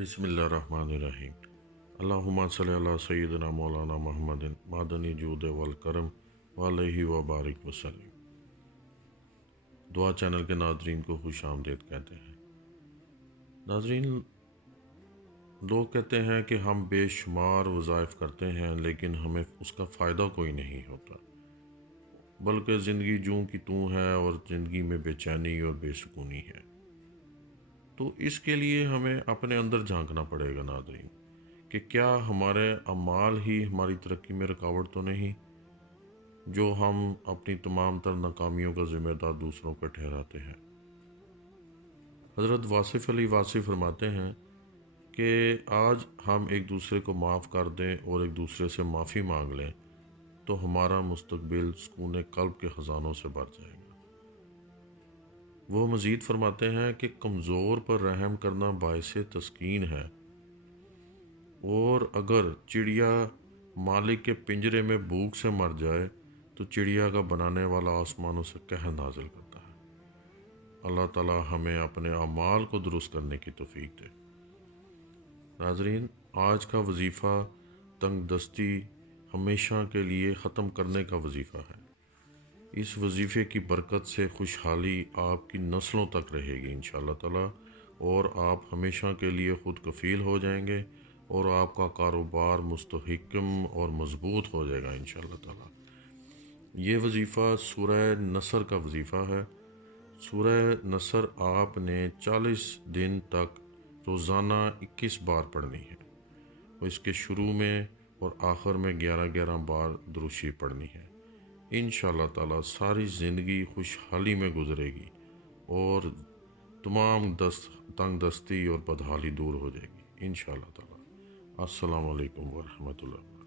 بسم اللہ الرحمن الرحیم۔ اللہم صلی علی سیدنا مولانا محمد معدنی جود والکرم وعلیہ وبارک وسلم۔ دعا چینل کے ناظرین کو خوش آمدید کہتے ہیں۔ ناظرین، لوگ کہتے ہیں کہ ہم بے شمار وظائف کرتے ہیں لیکن ہمیں اس کا فائدہ کوئی نہیں ہوتا، بلکہ زندگی جوں کی توں ہے اور زندگی میں بے چینی اور بے سکونی ہے۔ تو اس کے لیے ہمیں اپنے اندر جھانکنا پڑے گا ناظرین، کہ کیا ہمارے اعمال ہی ہماری ترقی میں رکاوٹ تو نہیں، جو ہم اپنی تمام تر ناکامیوں کا ذمہ دار دوسروں کو ٹھہراتے ہیں۔ حضرت واصف علی واصف فرماتے ہیں کہ آج ہم ایک دوسرے کو معاف کر دیں اور ایک دوسرے سے معافی مانگ لیں تو ہمارا مستقبل سکون قلب کے خزانوں سے بھر جائے گا۔ وہ مزید فرماتے ہیں کہ کمزور پر رحم کرنا باعث تسکین ہے، اور اگر چڑیا مالک کے پنجرے میں بھوک سے مر جائے تو چڑیا کا بنانے والا آسمانوں سے قہر نازل کرتا ہے۔ اللہ تعالی ہمیں اپنے اعمال کو درست کرنے کی توفیق دے۔ ناظرین، آج کا وظیفہ تنگ دستی ہمیشہ کے لیے ختم کرنے کا وظیفہ ہے۔ اس وظیفے کی برکت سے خوشحالی آپ کی نسلوں تک رہے گی انشاءاللہ تعالی، اور آپ ہمیشہ کے لیے خود کفیل ہو جائیں گے اور آپ کا کاروبار مستحکم اور مضبوط ہو جائے گا انشاءاللہ تعالی۔ یہ وظیفہ سورہ نصر کا وظیفہ ہے۔ سورہ نصر آپ نے 40 دن تک روزانہ 21 بار پڑھنی ہے، اور اس کے شروع میں اور آخر میں 11 بار درود شریف پڑھنی ہے۔ انشاءاللہ تعالی ساری زندگی خوشحالی میں گزرے گی اور تمام تنگ دستی اور بدحالی دور ہو جائے گی انشاءاللہ تعالی۔ السلام علیکم ورحمۃ اللہ۔